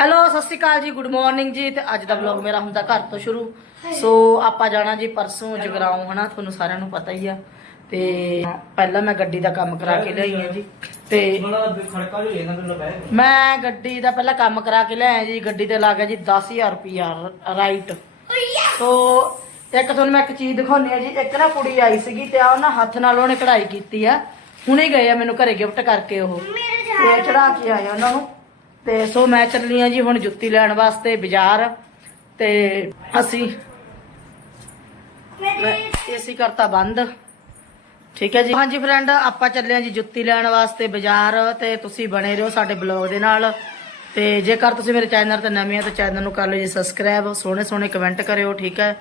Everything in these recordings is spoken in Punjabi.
ਹੈਲੋ ਸਤਿ ਸ਼੍ਰੀ ਅਕਾਲ ਜੀ ਗੁੱਡ ਮਾਰਨਿੰਗ ਜੀ ਤੇ ਅੱਜ ਦਾ ਵਲੌਗ ਮੇਰਾ ਹੁੰਦਾ ਘਰ ਤੋਂ ਸ਼ੁਰੂ। ਸੋ ਆਪਾਂ ਜਾਣਾ ਜੀ ਪਰਸੋਂ ਜਗਰਾਉਂ ਹਨਾ ਤੁਹਾਨੂੰ ਸਾਰਿਆਂ ਨੂੰ ਪਤਾ ਹੀ ਆ। ਤੇ ਪਹਿਲਾਂ ਮੈਂ ਗੱਡੀ ਦਾ ਕੰਮ ਕਰਾ ਕੇ ਲਿਆਈ ਆ ਜੀ। ਤੇ ਮੈਂ ਗੱਡੀ ਦਾ ਪਹਿਲਾਂ ਕੰਮ ਕਰਾ ਕੇ ਲਿਆਇਆ ਜੀ ਗੱਡੀ ਤੇ ਲੱਗ ਜੀ 10000 ਰੁਪਿਆ ਰਾਈਟ ਸੋ ਇੱਕ ਤੁਹਾਨੂੰ ਮੈਂ ਇੱਕ ਚੀਜ਼ ਦਿਖਾਉਣੀ ਆ ਜੀ ਇੱਕ ਨਾ ਕੁੜੀ ਆਈ ਸੀਗੀ ਤੇ ਆ ਉਹਨਾਂ ਹੱਥ ਨਾਲ ਉਹਨੇ ਕਢਾਈ ਕੀਤੀ ਆ। ਹੁਣੇ ਗਏ ਆ ਮੈਨੂੰ ਘਰੇ ਗਿਫਟ ਕਰਕੇ ਉਹ। ਤੇ ਚੜਾ ਕੇ ਆਏ ਆ ਉਹਨਾਂ ਨੂੰ। ਤੇ ਸੋ ਮੈਂ ਚੱਲੀ ਆ ਜੀ ਹੁਣ ਜੁੱਤੀ ਲੈਣ ਵਾਸਤੇ ਬਾਜ਼ਾਰ ਤੇ ਅਸੀਂ ਮੈਂ ਏਸੀ ਕਰਤਾ ਬੰਦ। ਠੀਕ ਹੈ ਜੀ? ਹਾਂਜੀ ਫਰੈਂਡ ਆਪਾਂ ਚੱਲੇ ਆ ਜੀ ਜੁੱਤੀ ਲੈਣ ਵਾਸਤੇ ਬਾਜ਼ਾਰ ਤੇ ਤੁਸੀਂ ਬਣੇ ਰਹੋ ਸਾਡੇ ਬਲੌਗ ਦੇ ਨਾਲ। ਤੇ ਜੇਕਰ ਤੁਸੀਂ ਮੇਰੇ ਚੈਨਲ ਤੇ ਨਵੇਂ ਆ ਤਾਂ ਚੈਨਲ ਨੂੰ ਕਰ ਲਓ ਜੀ ਸਬਸਕ੍ਰਾਈਬ ਸੋਹਣੇ ਸੋਹਣੇ ਕਮੈਂਟ ਕਰਿਓ ਠੀਕ ਹੈ?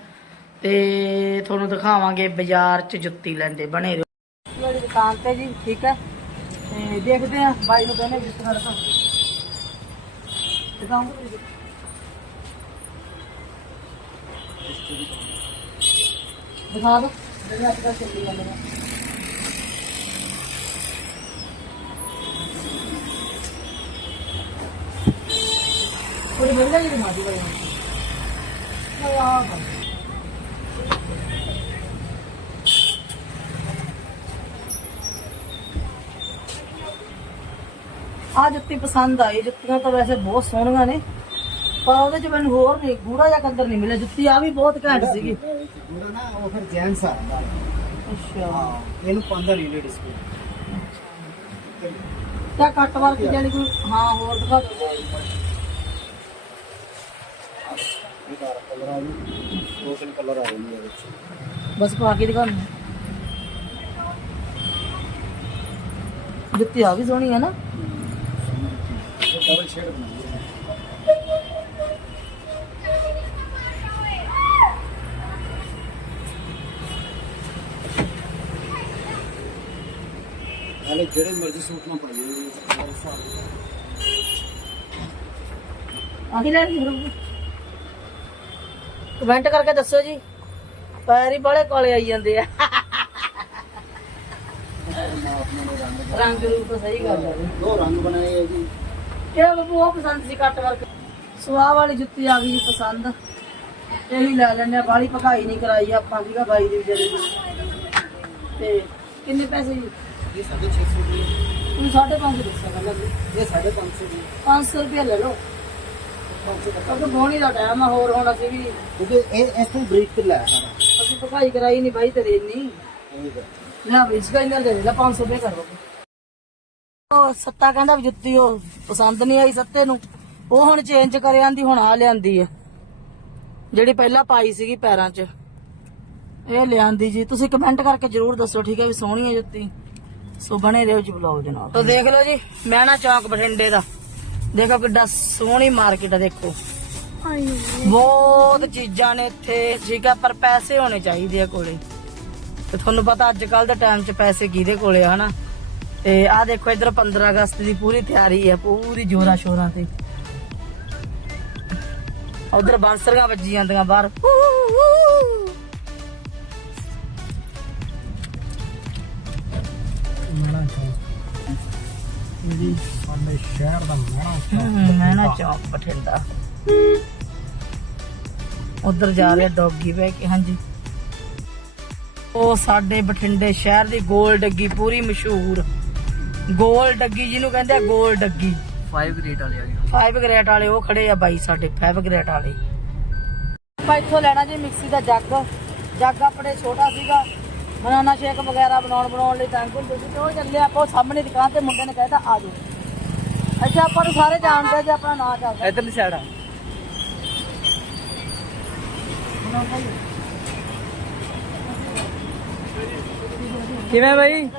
ਤੇ ਤੁਹਾਨੂੰ ਦਿਖਾਵਾਂਗੇ ਬਾਜ਼ਾਰ 'ਚ ਜੁੱਤੀ ਲੈਂਦੇ ਬਣੇ ਰਹੋ। ਦੁਕਾਨ ਤੇ ਜੀ ਠੀਕ ਹੈ? ਤੇ ਦੇਖਦੇ ਆ ਬਾਈ ਨੂੰ ਕਹਿੰਦੇ ਜੁੱਤੀਆਂ ਦਿਖਾ ਦਿਖਾਉਂਗਾ ਦਿਖਾ ਦੋ ਜਿਹੜੇ ਅੱਜ ਕੱਲ੍ਹ ਚੱਲੀ ਜਾਂਦੇ ਨੇ ਕੋਈ ਮਿਲ ਜਾਏਗੀ ਮਾਦੀ ਬਾਈ ਨੂੰ ਆਹ ਆ ਜੁੱਤੀ ਪਸੰਦ ਆਈ ਜੁੱਤੀਆਂ ਤਾਂ ਵੈਸੇ ਬਹੁਤ ਸੋਹਣੀਆਂ ਨੇ ਪਰ ਉਹਦੇ ਚ ਮੈਨੂੰ ਹੋਰ ਨਹੀਂ ਗੂੜਾ ਜਿਹਾ ਕਲਰ ਨਹੀਂ ਮਿਲਿਆ ਜੁੱਤੀ ਆ ਵੀ ਬਹੁਤ ਘੈਂਟ ਸੀਗੀ। ਪੂਰਾ ਨਾ ਉਹ ਫਿਰ ਜੈਂਸ ਆ ਅੱਛਾ। ਇਹਨੂੰ ਪਾਉਂਦਾ ਨਹੀਂ ਲੇਡੀਜ਼ ਕੋ ਤਾਂ ਕੱਟ ਵਰਕ ਜਾਨੀ ਕੋਈ ਹਾਂ ਹੋਰ ਦਿਖਾ ਦਾ ਜੀ ਬਸ ਪਾ ਕੇ ਦਿਖਾਉਣੀ ਜੁੱਤੀ ਆ ਵੀ ਸੋਹਣੀ ਹੈ ਨਾ। ਇਹ ਡਬਲ ਸ਼ੇਡ ਬਣਾਉਂਦੇ ਆ ਹਾਲੇ ਜਿਹੜੇ ਮਰਜ਼ੀ ਸੂਟ ਨਾ ਪਾਈਏ ਆ ਕੀ ਲੈਣੀ ਫਿਰ ਕਮੈਂਟ ਕਰਕੇ ਦੱਸੋ ਜੀ ਪੈਰ ਹੀ ਬੜੇ ਕਾਲੇ ਆਈ ਜਾਂਦੇ ਆ ਰੰਗ ਰੂਪ ਸਹੀ ਗੱਲ ਹੈ ਦੋ ਰੰਗ ਬਣਾਏ ਆ ਜੀ ਕਿਹੜਾ ਬੱਬੂ ਉਹ ਪਸੰਦ ਸੀ ਕੱਟ ਵਰਕ ਸਵਾਹ ਵਾਲੀ ਜੁੱਤੀ ਆ ਗਈ ਪਸੰਦ। ਇਹੀ ਲੈ ਲੈਣੇ ਆ ਬਾਹਲੀ ਭਕਾਈ ਨਹੀਂ ਕਰਾਈ ਆਪਾਂ ਸੀਗਾ ਬਾਈ ਦੀ ਵਿਚਾਰੇ ਤੇ ਕਿੰਨੇ ਪੈਸੇ ਜੀ? ਇਹ 650 ਦੀ ਤੁਸੀਂ 550 ਦੱਸਿਆ ਪਹਿਲਾਂ ਜੀ। ਇਹ 550 ਦੀ 500 ਰੁਪਏ ਲੈ ਲਓ। 500 ਤੱਕ ਕਿਉਂਕਿ ਬੋਣੀ ਦਾ ਟਾਈਮ ਆ ਹੋਰ ਹੁਣ ਅਸੀਂ ਵੀ ਕਿਉਂਕਿ ਇਹ ਇਸ ਤੋਂ ਬ੍ਰੇਕ ਤੇ ਲੈ ਸਾਰਾ। ਅਸੀਂ ਭਕਾਈ ਕਰਾਈ ਨਹੀਂ ਬਾਈ ਤੇਰੇ ਇੰਨੀ। ਇਹ ਦੇਖ। ਲੈ ਵੀ ਇਸ ਕਹਿੰਦਾ ਦੇ ਦੇ ਲੈ 500 ਰੁਪਏ ਕਰ ਦੋ ਉਹ ਸੱਤਾ ਕਹਿੰਦਾ ਵੀ ਜੁੱਤੀ ਉਹ ਪਸੰਦ ਨਹੀਂ ਆਈ ਸੱਤੇ ਨੂੰ। ਉਹ ਹੁਣ ਚੇਂਜ ਕਰ ਆਂਦੀ, ਹੁਣ ਆ ਲਿਆਂਦੀ ਆ। ਜਿਹੜੀ ਪਹਿਲਾਂ ਪਾਈ ਸੀਗੀ ਪੈਰਾਂ 'ਚ। ਇਹ ਲਿਆਂਦੀ ਜੀ। ਤੁਸੀਂ ਕਮੈਂਟ ਕਰਕੇ ਜਰੂਰ ਦੱਸੋ, ਠੀਕ ਹੈ ਵੀ ਸੋਹਣੀ ਹੈ ਜੁੱਤੀ। ਸੋ ਬਣੇ ਰਹੋ ਜੀ ਬਲੌਗ ਜਨਾਬ ਤਾਂ ਦੇਖ ਲਓ ਜੀ, ਮਹਿਣਾ ਚੌਕ ਬਠਿੰਡੇ ਦਾ। ਦੇਖੋ ਕਿੱਡਾ ਸੋਹਣੀ ਮਾਰਕੀਟ ਆ, ਦੇਖੋ। ਬਹੁਤ ਚੀਜ਼ਾਂ ਨੇ ਇੱਥੇ, ਠੀਕ ਆ, ਪਰ ਪੈਸੇ ਹੋਣੇ ਚਾਹੀਦੇ ਆ ਕੋਲੇ। ਤੇ ਤੁਹਾਨੂੰ ਪਤਾ ਅੱਜ ਕੱਲ ਦੇ ਟਾਈਮ 'ਚ ਪੈਸੇ ਕਿਹਦੇ ਕੋਲੇ ਆ, ਹਨਾ? ਤੇ ਆਹ ਦੇਖੋ ਇਧਰ 15 ਅਗਸਤ ਦੀ ਪੂਰੀ ਤਿਆਰੀ ਹੈ ਪੂਰੀ ਜੋਰਾ ਸ਼ੋਰਾਂ ਤੇ। ਉਧਰ ਬਾਂਸਰੀਆਂ ਵੱਜੀ ਜਾਂਦੀਆਂ ਬਾਹਰ। ਜੀ ਸਾਡੇ ਸ਼ਹਿਰ ਦਾ ਚੌਕ ਬਠਿੰਡਾ। ਉਧਰ ਜਾ ਰਿਹਾ ਡੌਗੀ ਬਹਿ ਕੇ ਹਾਂਜੀ। ਉਹ ਸਾਡੇ ਬਠਿੰਡੇ ਸ਼ਹਿਰ ਦੀ ਗੋਲ ਡੱਗੀ ਪੂਰੀ ਮਸ਼ਹੂਰ। ਗੋਲ ਡੱਗੀ ਜਿਹਨੂੰ ਕਹਿੰਦੇ ਆ ਗੋਲ ਡੱਗੀ। 5 ਗ੍ਰੇਡ ਵਾਲੇ ਆ ਜੀ। ਫਾਈਵ ਗ੍ਰੇਟ ਵਾਲੇ ਉਹ ਖੜੇ ਆ ਬਾਈ ਸਾਡੇ ਫਾਈਵ ਗ੍ਰੇਟ ਵਾਲੇ। ਆਪਾਂ ਇੱਥੋਂ ਲੈਣਾ ਜੀ ਮਿਕਸੀ ਦਾ ਜੱਗ। ਜੱਗ ਆਪਣੇ ਛੋਟਾ ਸੀਗਾ। ਬਨਾਨਾ ਸ਼ੇਕ ਵਗੈਰਾ ਬਣਾਉਣ ਬਣਾਉਣ ਲਈ ਤੰਗ ਹੁੰਦੇ ਸੀ ਤੇ ਉਹ ਚੱਲੇ ਆਪਾਂ ਸਾਹਮਣੇ ਦੁਕਾਨ ਤੇ ਮੁੰਡੇ ਨੇ ਕਹਿਤਾ ਆ ਜਾਓ। ਅੱਛਾ ਆਪਾਂ ਨੂੰ ਸਾਰੇ ਜਾਣਦੇ ਆ ਜੀ ਆਪਣਾ ਨਾਂ ਚੱਲਦਾ। ਇਧਰਲੀ ਸਾਈਡ ਆ। ਕਿਵੇਂ ਬਾਈ?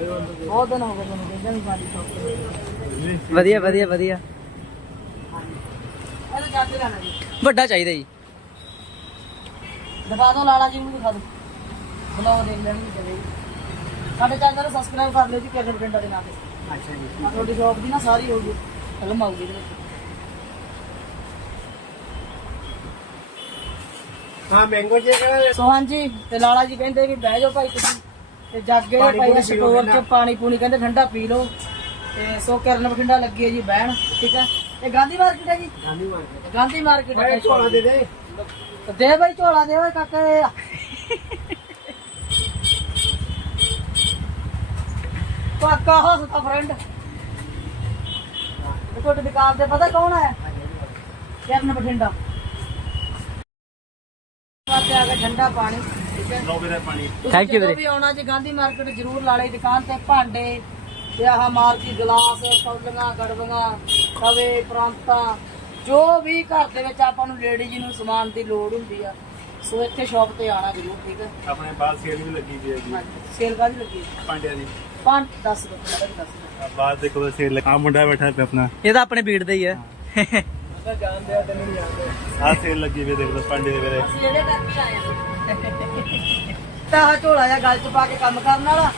ਬਹੁਤ ਦਿਨ ਹੋ ਗਏ ਮੈਨੂੰ ਕਹਿੰਦੇ ਨਹੀਂ ਸਾਡੀ ਸ਼ੌਪ ਵਧੀਆ ਵਧੀਆ ਵਧੀਆ। ਜੀ ਵੱਡਾ ਚਾਹੀਦਾ ਜੀ। ਦਿਖਾ ਦਿਓ ਲਾਲਾ ਜੀ ਨੂੰ ਦਿਖਾ ਦਿਓ। ਬੁਲਾਓ ਦੇਖ ਲੈਣਗੇ ਚਲੇ ਸਾਡੇ ਚੈਨਲ ਨੂੰ ਸਬਸਕ੍ਰਾਈਬ ਕਰ ਲਿਓ ਜੀ ਕਿਰਨ ਪਿੰਡਾਂ ਦੇ ਨਾਂ ਤੇ। ਅੱਛਾ ਜੀ। ਆ ਤੁਹਾਡੀ ਸ਼ੌਪ ਦੀ ਨਾ ਸਾਰੀ ਹੋਊਗੀ ਫਿਲਮ ਆਊਗੀ ਇਹਦੇ ਵਿੱਚ। ਹਾਂ ਮੈਂਗੋ ਜੇ ਕਹਿੰਦਾ ਸੋ ਹਾਂਜੀ ਤੇ ਲਾਲਾ ਜੀ ਕਹਿੰਦੇ ਵੀ ਬਹਿ ਜਾਓ ਭਾਈ ਤੁਸੀਂ। ਤੇ ਜਾਗੇ ਪੂਣੀ ਸਟੋਰ ਚ ਪਾਣੀ ਪੂਣੀ ਕਹਿੰਦੇ ਠੰਡਾ ਪੀ ਲਓ। ਤੇ ਸੋ ਕਿਰਨ ਬਠਿੰਡਾ ਲੱਗੀ ਹੈ ਜੀ ਬਹਿਣ ਠੀਕ ਹੈ? ਇਹ ਗਾਂਧੀ ਮਾਰਕੀਟ ਹੈ ਜੀ? ਗਾਂਧੀ ਮਾਰਕੀਟ ਗਾਂਧੀ ਮਾਰਕੀਟ ਹੈ ਝੋਲਾ ਦੇ ਦੇ। ਦੇ ਬਾਈ ਝੋਲਾ ਦੇ ਓਏ ਕਾਕੇ। ਕਾਕਾ ਹੱਸਦਾ ਫਰੈਂਡ ਤੁਹਾਡੀ ਦੁਕਾਨ ਤੇ ਪਤਾ ਕੌਣ ਹੈ ਕਰਨ ਬਠਿੰਡਾ। ਆ ਗਿਆ ਠੰਡਾ ਪਾਣੀ। ਥੈਂਕ ਯੂ ਵੀਰੇ। ਵੀ ਆਉਣਾ ਜੀ ਗਾਂਧੀ ਮਾਰਕੀਟ ਜ਼ਰੂਰ ਲਾ ਲਈ ਦੁਕਾਨ ਤੇ ਭਾਂਡੇ ਤੇ ਆਹ ਮਾਰਕੀ ਗਲਾਸ ਕੌਲੀਆਂ ਗੜਵੀਆਂ ਤਵੇ ਪ੍ਰਾਂਤਾਂ ਜੋ ਵੀ ਘਰ ਦੇ ਵਿੱਚ ਆਪਾਂ ਨੂੰ ਲੇਡੀਜ਼ ਨੂੰ ਸਮਾਨ ਦੀ ਲੋੜ ਹੁੰਦੀ ਆ ਸੋ ਇੱਥੇ ਸ਼ਾਪ ਤੇ ਆਣਾ ਜ਼ਰੂਰ ਠੀਕ ਹੈ ਆਪਣੇ ਬਾਹਰ ਸੇਲ ਵੀ ਲੱਗੀ ਪਈ ਹੈ ਜੀ। ਸੇਲ ਕਾਹਦੀ ਲੱਗੀ ਪਾਂਡਿਆ ਦੀ। ਪੰਜ 10 ਰੁਪਏ ਦਾ ਦੱਸ ਦਿਓ। ਆਹ ਬਾਹਰ ਦੇਖੋ ਸੇਲ ਆ ਮੁੰਡਾ ਬੈਠਾ ਪਿਆ ਆਪਣਾ। ਇਹ ਤਾਂ ਆਪਣੇ ਬੀੜ ਦਾ ਹੀ। ਹੈ। ਜਾਣਦੇ ਆ ਤੈਨੂੰ ਨਹੀਂ ਜਾਣਦੇ। ਆਹ ਸੇਲ ਲੱਗੀ ਪਈ ਦੇਖ ਲਓ ਪਾਂਡੇ ਦੇ ਵੀਰੇ ਅਸੀਂ ਇਹਦੇ ਕਰਕੇ ਆਏ ਆ। ਤਾਂ ਝੋਲਾ ਜਿਹਾ ਗਲ ਚ ਪਾ ਕੇ ਕੰਮ ਕਰਨ ਵਾਲਾ।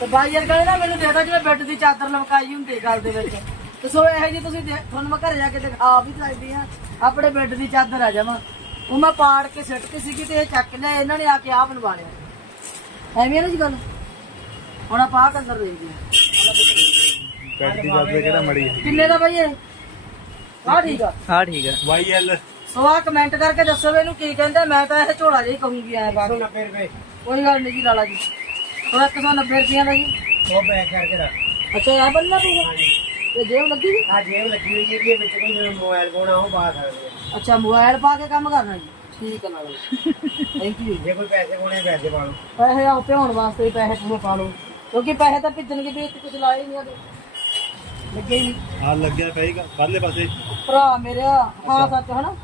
ਤੇ ਬਾਈ ਯਾਰ ਕਹਿੰਦੇ ਨਾ ਮੈਨੂੰ ਦੇਦਾ ਜਿਵੇਂ ਬੈੱਡ ਦੀ ਚਾਦਰ ਲਮਕਾਈ ਹੁੰਦੀ ਗਲ ਦੇ ਵਿੱਚ। ਤੇ ਸੋ ਇਹੋ ਜੀ ਤੁਸੀਂ ਤੁਹਾਨੂੰ ਮੈਂ ਘਰੇ ਜਾ ਕੇ ਦਿਖਾ ਵੀ ਸਕਦੀ ਆ। ਆਪਣੇ ਬੈੱਡ ਦੀ ਚਾਦਰ ਆ ਜਾਵਾਂ ਉਹ ਮੈਂ ਪਾੜ ਕੇ ਸਿੱਟ ਕੇ ਸੀਗੀ ਤੇ ਇਹ ਚੱਕ ਲਿਆ ਇਹਨਾਂ ਨੇ ਆ ਕੇ ਆਪ ਬਣਵਾ ਲਿਆ। ਐਵੇਂ ਆ ਨਾ ਜੀ ਗੱਲ? ਹੁਣ ਆਪਾਂ ਆਹ ਕਲਰ ਦੇ ਕਿਹੜਾ ਮੜੀ ਕਿੰਨੇ ਦਾ ਬਾਈ ਇਹ? ਆਹ ਠੀਕ ਆ। ਹਾਂ ਠੀਕ ਹੈ ਵਾਈ ਐਲ। ਸੋ ਆ ਕਮੈਂਟ ਕਰਕੇ ਦੱਸੋ ਵੀ ਇਹਨੂੰ ਕੀ ਕਹਿੰਦੇ ਮੈਂ ਤਾਂ ਇਹ ਝੋਲਾ ਜਿਹਾ ਹੀ ਕਹੂੰਗੀ ਐ ਬਾਕੀ 90 ਰੁਪਏ। ਕੋਈ ਗੱਲ ਨਹੀਂ ਜੀ ਲਾਲਾ ਜੀ। ਉਹ 190 ਰੁਪਈਆ ਦਾ ਜੀ। ਉਹ ਪੈਕ ਕਰਕੇ ਰੱਖ। ਅੱਛਾ ਇਹ ਬੰਨਣਾ ਪਊਗਾ ਤੇ। ਜੇਬ ਲੱਗੀ ਜੀ? ਆ ਜੇਬ ਲੱਗੀ ਹੋਈ ਹੈ ਜੀ ਵਿੱਚ ਕੋਈ ਮੋਬਾਈਲ ਪਾਉਣਾ ਉਹ ਬਾਹਰ ਸਕਦੇ ਆ। ਅੱਛਾ ਮੋਬਾਈਲ ਪਾ ਕੇ ਕੰਮ ਕਰਨਾ ਜੀ। ਠੀਕ ਲਾਲਾ ਜੀ ਥੈਂਕ ਯੂ ਜੇ। ਕੋਈ ਪੈਸੇ ਪਾਉਣੇ ਪੈਸੇ ਪਾ ਲਓ। ਪੈਸੇ ਆਪ ਭਿਉਣ ਵਾਸਤੇ ਪੈਸੇ ਪੂਰੇ ਪਾ ਲਓ। ਕਿਉਂਕਿ ਪੈਸੇ ਤਾਂ ਭਿੱਜਣਗੇ ਵੀ ਇੱਥੇ ਕੁਝ ਲਾਏ ਨਹੀਂ ਆਦੇ ਲੱਗੇ ਹੀ ਨਹੀਂ। ਆ ਲੱਗਿਆ ਪਏਗਾ ਪਰਲੇ ਪਾਸੇ। ਭਰਾ ਮੇਰੇ ਹਾਂ ਸੱਚ ਹਨਾ?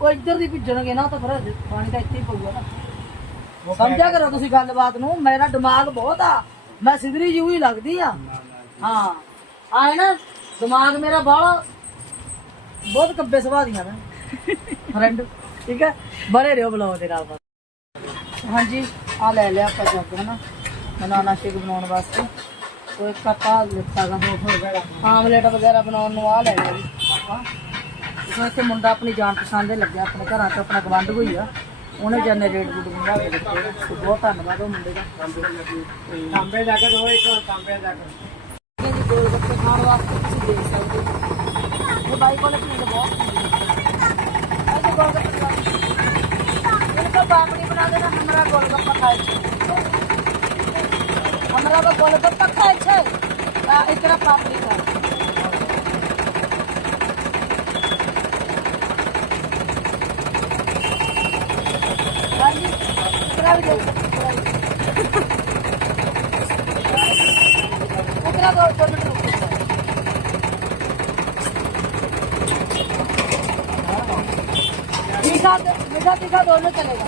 ਉਹ ਇੱਧਰ ਦੀ ਭਿੱਜਣਗੇ ਨਾ ਤਾਂ ਫਿਰ ਪਾਣੀ ਤਾਂ ਇੱਥੇ ਹੀ ਪਊਗਾ ਨਾ। ਸਮਝਿਆ ਕਰੋ ਤੁਸੀਂ ਗੱਲਬਾਤ ਨੂੰ ਮੇਰਾ ਦਿਮਾਗ ਬਹੁਤ ਆ। ਮੈਂ ਸਿਧਰੀ ਜਿਹੀ ਹੀ ਲੱਗਦੀ ਆ। ਹਾਂ। ਆਏ ਨਾ ਦਿਮਾਗ ਮੇਰਾ ਬਾਹਲਾ ਬਹੁਤ ਕੱਬੇ ਸੁਭਾਅ ਦੀਆਂ ਮੈਂ ਫਰੈਂਡ ਠੀਕ ਹੈ? ਬੜੇ ਰਿਓ ਬਲਾਉ ਦੇ ਨਾਲ। ਹਾਂਜੀ ਆ ਲੈ ਲਿਆ ਆਪਾਂ ਜੱਗ ਹਨਾ? ਬਨਾਨਾ ਸ਼ੇਕ ਬਣਾਉਣ ਵਾਸਤੇ। ਉਹ ਇੱਕ ਆਪਾਂ ਲਿੱਤਾ ਗਾ। ਆਮਲੇਟ ਵਗੈਰਾ ਬਣਾਉਣ ਨੂੰ ਆ ਲੈਣਾ ਜੀ। ਆਪਾਂ। ਜਿਵੇਂ ਕਿ ਮੁੰਡਾ ਆਪਣੀ ਜਾਣ ਪਛਾਣ ਦੇ ਲੱਗਿਆ, ਆਪਣੇ ਘਰਾਂ 'ਚ ਆਪਣਾ ਗਵੰਡ ਹੋਈ ਆ। ਉਹਨੇ ਜਨਰੇਟ ਵੀ ਦੂੰਗਾ ਦੇ ਦਿੱਤੇ ਬਹੁਤ ਧੰਨਵਾਦ ਉਹ ਮੁੰਡੇ ਦਾ। ਤਾਂਬੇ ਜਾ ਕੇ ਦੋ ਇੱਕ ਵਾਰ, ਤਾਂਬੇ ਜਾ ਕੇ। ਜੀ ਗੋਲ ਗੱਪੇ ਖਾਣ ਵਾਸਤੇ ਤੁਸੀਂ ਦੇਖ ਸਕਦੇ ਇਹ ਬਾਈਕ ਵਾਲੇ ਪੀਂਦੇ ਬਹੁਤ ਅਸੀਂ ਗੋਲ ਗੱਪੇ ਖਾਣ ਇਹਨਾਂ ਦਾ। ਬਾਪ ਨਹੀਂ ਬਣਾ ਦੇਣਾ ਹਮਾਰਾ ਗੋਲ ਗੱਪਾ ਖਾਏ। हमारा वो गोलगप्पा खाए छे आ, एकरा पापड़ी खाए हाँ जी, एकरा भी दे दो, एकरा भी। एकरा दो, दो मिनट रुको। मीठा मीठा तीखा दोनों चलेगा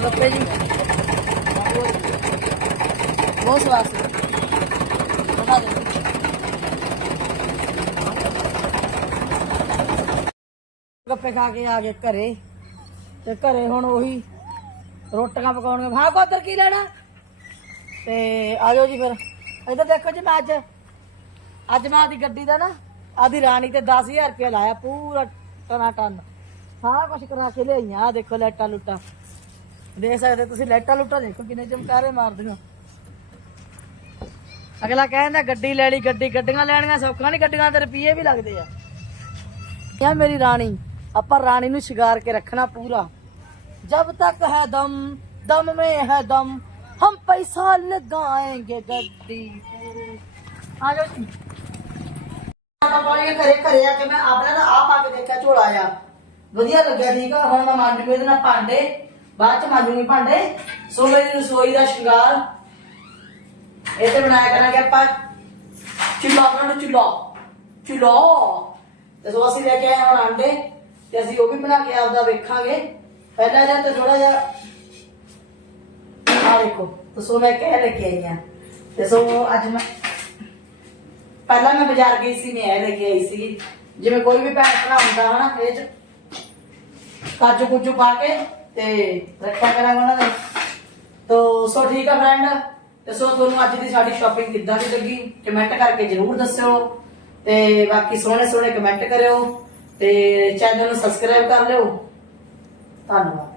लिया ਗੱਪੇ ਜੀ। ਬਹੁਤ ਸਵਾਦ ਸੀ। ਬਣਾ ਦੇ ਗੱਪੇ ਖਾ ਕੇ ਆ ਗਏ ਘਰੇ। ਤੇ ਘਰੇ ਹੁਣ ਉਹੀ ਰੋਟੀਆਂ ਪਕਾਉਣੀਆਂ। ਹਾਂ ਕੋ ਕੀ ਲੈਣਾ? ਤੇ ਆ ਜਾਓ ਜੀ ਫਿਰ। ਇੱਧਰ ਦੇਖੋ ਜੀ ਮੈਂ ਅੱਜ। ਅੱਜ ਮੈਂ ਆਦੀ ਗੱਡੀ ਦਾ ਨਾ, ਆਦੀ ਰਾਣੀ ਤੇ 10000 ਰੁਪਏ ਲਾਇਆ, ਪੂਰਾ ਟਨਾ ਟਨ ਸਾਰਾ ਕੁਝ ਕਰਾ ਕੇ ਲਿਆਈਆਂ। ਆ ਦੇਖੋ ਲੈਟਾ ਲੁੱਟਾਂ ਦੇਖ ਸਕਦੇ ਤੁਸੀਂ, ਲਾਈਟਾਂ ਲੁੱਟਾਂ ਦੇਖੋ ਕਿੰਨੇ ਚਮਕਾਰੇ ਮਾਰਦੀਆਂ ਅਗਲਾ ਕਹਿੰਦਾ, ਗੱਡੀ ਲੈ ਲਈ, ਗੱਡੀ, ਗੱਡੀਆਂ ਲੈਣੀਆਂ ਸੌਖਾ ਨਹੀਂ, ਗੱਡੀਆਂ ਤੇ ਰੁਪਏ ਵੀ ਲੱਗਦੇ ਆ। ਯਾ ਮੇਰੀ ਰਾਣੀ, ਆਪਾਂ ਰਾਣੀ ਨੂੰ ਸ਼ਿੰਗਾਰ ਕੇ ਰੱਖਣਾ ਪੂਰਾ। ਜਬ ਤੱਕ ਹੈ ਦਮ ਦਮ ਮੇ ਹੈ ਦਮ, ਹਮ ਪੈਸਾ ਲਗਾਏਂਗੇ ਗੱਡੀ ਆ ਜਾਓ ਜੀ। ਆਪਾਂ ਪਾਣੀ ਘਰੇ ਘਰੇ ਆ ਕੇ ਮੈਂ ਆਪਣਾ ਨਾ ਆਪ ਆ ਕੇ ਦੇਖਿਆ ਝੋਲਾ ਆ ਵਧੀਆ ਲੱਗਿਆ, ਠੀਕ ਆ? ਹੁਣ ਮੈਂ ਮੰਡ ਕੇ ਇਹਦੇ ਨਾਲ ਭਾਂਡੇ ਬਾਅਦ ਚ ਮਾਜੂਗੀ ਭਾਂਡੇ ਸੋ ਮੇਰੀ ਰਸੋਈ ਦਾ ਸ਼ਿੰਗਾਰ ਇਹ ਤੇ ਬਣਾਇਆ ਕਰਾਂਗੇ ਆਪਾਂ ਚੁੱਲਾ ਬਣਾਉਣਾ ਚੁੱਲਾ ਚੁੱਲਾ ਤੇ ਸੋ ਅਸੀਂ ਲੈ ਕੇ ਆਏ ਹਾਂ ਹੁਣ ਆਂਡੇ ਤੇ ਅਸੀਂ ਉਹ ਵੀ ਬਣਾ ਕੇ ਆਪਦਾ ਵੇਖਾਂਗੇ ਪਹਿਲਾਂ ਜਾਂ ਤੇ ਥੋੜਾ ਜਿਹਾ ਆ ਦੇਖੋ ਤੇ ਸੋ ਮੈਂ ਕਹਿ ਲੈ ਕੇ ਆਈ ਹਾਂ ਤੇ ਸੋ ਅੱਜ ਮੈਂ ਪਹਿਲਾਂ ਮੈਂ ਬਾਜ਼ਾਰ ਗਈ ਸੀ ਮੈਂ ਇਹ ਲੈ ਕੇ ਆਈ ਸੀ ਜਿਵੇਂ ਕੋਈ ਵੀ ਭੈਣ ਭਰਾ ਹੁੰਦਾ ਹਨਾ ਇਹ ਚ ਕਾਜੂ ਕੁਜੂ ਪਾ ਕੇ ਤੇ ਰੱਖਿਆ ਕਰਾਂਗੇ ਉਹਨਾਂ ਨੇ ਤੋ ਸੋ ਠੀਕ ਆ ਫਰੈਂਡ ਤੇ ਸੋ ਤੁਹਾਨੂੰ ਅੱਜ ਦੀ ਸਾਡੀ ਸ਼ਾਪਿੰਗ ਕਿੱਦਾਂ ਦੀ ਲੱਗੀ ਕਮੈਂਟ ਕਰਕੇ ਜਰੂਰ ਦੱਸਿਓ। ਤੇ ਬਾਕੀ ਸੋਹਣੇ ਸੋਹਣੇ ਕਮੈਂਟ ਕਰਿਓ ਤੇ ਚੈਨਲ ਨੂੰ ਸਬਸਕ੍ਰਾਈਬ ਕਰ ਲਿਓ। ਧੰਨਵਾਦ।